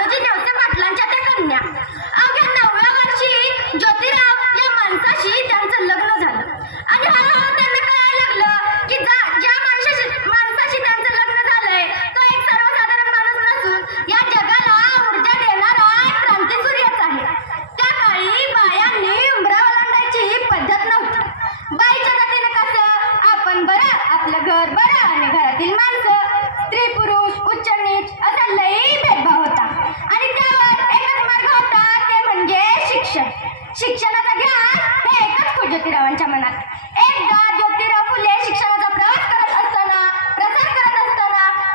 खंडोजी नेवसे पाटलांच्या त्या कन्या. अवघ्या 9व्या वर्षी ज्योतिराव या माणसाशी त्यांचं लग्न झालं आणि हळूहळू त्यांना कळायला लागलं की ज्या माणसाशी त्यांचं लग्न झालंय तो एक सर्वसाधारण माणूस नसून या जगाला ऊर्जा देणारा एक क्रांतिसूर्यच आहे. त्या काळी बायांनी उंबरा ओलांडायची पद्धत नव्हती. बाईच्या जातीनं कसं आपण बरं, आपलं घर बरं आणि घरातील माणसं, स्त्री पुरुष, उच्च नीच असा लई भेदभाव होता आणि त्यावर एकच मार्ग होता, ते म्हणजे शिक्षण. शिक्षणाचा ध्यास हे एकच होतं ज्योतिरावांच्या मनात. एकदा ज्योतिराव फुले शिक्षणाचा प्रसार करत असताना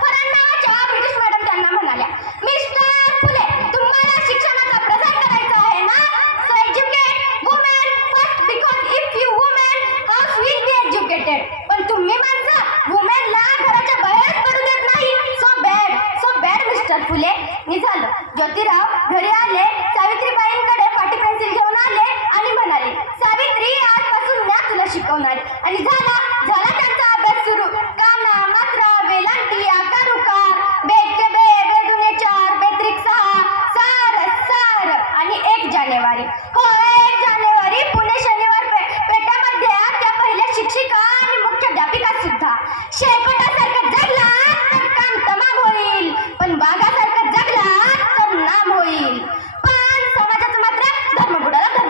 फरान नावाच्या ब्रिटिश मॅडम त्यांना म्हणाल्या, मिस्टर फुले, तुम्हाला शिक्षणाचा प्रसार करायचा आहे ना? So educate women first, because if you women house will be educated. पण तुम्ही माणसं वुमेनला घराच्या बाहेर पडू देत नाही. सो बॅड मिस्टर फुले. झालं. ज्योतिराव घरी आले, सावित्रीबाईंकडे पाटी पेन्सिल घेऊन आले आणि म्हणाले, सावित्री, आजपासून मी तुला शिकवणार. आणि झाला त्यांचा अभ्यास सुरू. काना, मात्रा, वेलांटी, आकार, उकार, बेट के बे, बेदुने 4, बेत्रिक 6, सार आणि 1 जानेवारी. हो, 1 जानेवारी पुणे शनिवार पेठामध्ये त्या पहिल्या शिक्षिका आणि मुख्याध्यापिका सुद्धा. शेपटासारखं जगला तर काम तमाम होईल, पण वाघासारखं जगला तर नाम होईल. पण समाजात मात्र धर्म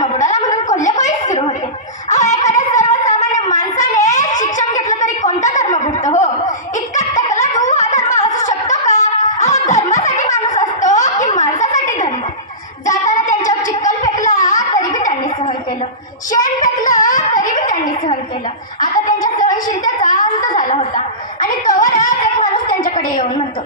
बुडाला म्हणून कोल्हेबळी सुरू होते. एखाद्या सर्वसामान्य माणसाने शिक्षण घेतलं तरी कोणता धर्म बुडतो हो? इतका टकला तू हा धर्म असू शकतो का? धर्मासाठी माणूस असतो की माणसासाठी धर्म? जाताना त्यांच्यावर चिखल फेकला तरी बी त्यांनी सहन केलं, शेण फेकलं तरी बी त्यांनी सहन केलं. आता त्यांच्या सहनशीलतेचा अंत झाला होता आणि तोवरच एक माणूस त्यांच्याकडे येऊन म्हणतो,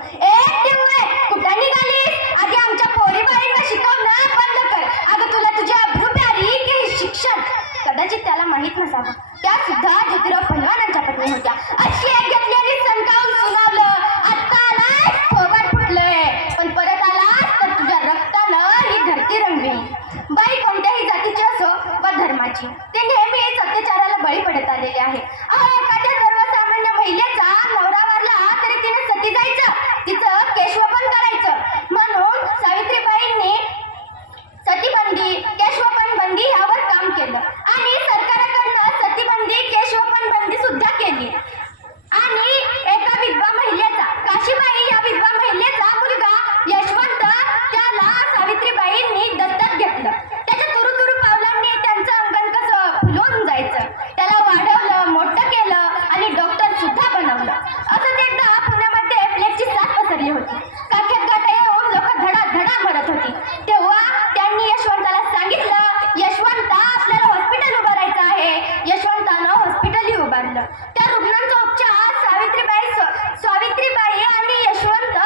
कुठं निघालीस? आधी आमच्या पोरीबाळींना शिकवणं बंद कर. अगं, तुला तुझी अब्रू प्यारी की शिक्षण? कदाचित त्याला माहीत नसावं, त्या सुद्धा ज्योतिराव पहिलवानांच्या पत्नी होत्या. अशी एक घेतली आणि सणकावून सुनावलं, आता आलाय थोबाड फुटलंय, पण परत आलास तर तुझ्या रक्तानं ही धरती रंगली. बाई कोणत्याही जातीची असो व धर्माची, ते नेहमीच अत्याचाराला बळी पडत आलेले आहे. एखाद्या सर्वसामान्य महिलेचा नवरा वारला तरी तिने सती जायचं, तिचं केशवपन करायचं. म्हणून सावित्रीबाईंनी सतीबंदी, केशवपन बंदी यावर काम केलं आणि सरकारकडनं सतीबंदी, केशवपन बंदी सुद्धा केली. आणि एका विधवा महिलेचा, काशीबाई या विधवा महिलेचा मुलगा यशवंत, त्याला सावित्रीबाईंनी दत्तक घेतलं. त्याच्या तुरुतुरु पावलांनी त्यांचं अंगण कसं फुलून जायचं, त्याला वाढवलं, मोठं केलं आणि डॉक्टर सुद्धा बनवलं. असंच एकदा पुण्यामध्ये प्लेगची साथ पसरली होती. काखेत गाठा येऊन लोक धडा मरत होती. तेव्हा त्यांनी यशवंताला सांगितलं, यशवंता, आपल्याला हॉस्पिटल उभारायचं आहे. यशवंतानं हॉस्पिटलही उभारलं. त्या रुग्णांचा उपचार सावित्रीबाई आणि यशवंत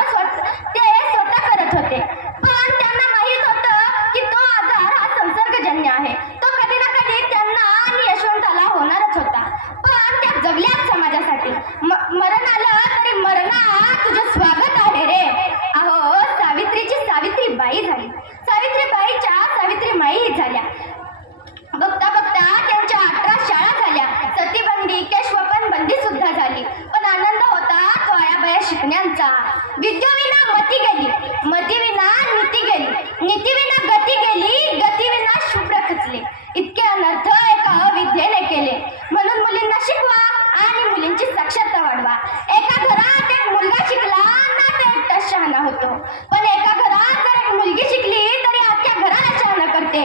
स्वतः करत होते. पण त्यांना माहीत होतं की तो आजार हा संसर्गजन्य आहे. तो कधी ना कधी त्यांना आणि यशवंताला होणारच होता. पण त्या जगल्याच समाजासाठी. मरण आलं तरी मरणा तुझं स्वागत आहे रे. सावित्रीची सावित्रीबाई झाली, सावित्रीबाईच्या सावित्रीमाई झाल्या. बघता त्यांच्या 18 शाळा झाल्या. सतीबंदी, केशवपन बंदी सुद्धा झाली. पण आनंद होता तो आयाबाया शिकण्याचा. विद्येविना मती गेली, मतीविना नीती गेली, नीतीविना गती गेली, गतीविना शुभ्र खचले. इतके अनर्थ एका अविद्येने केले. म्हणून मुलींना शिकवा आणि मुलींची साक्षरता वाढवा. एका घरात एक मुलगा शिकला ना ते एकटाच शहाणा होतो, पण एका घरात जर एक मुलगी शिकली तरी अख्ख्या घराला शहाणा करते.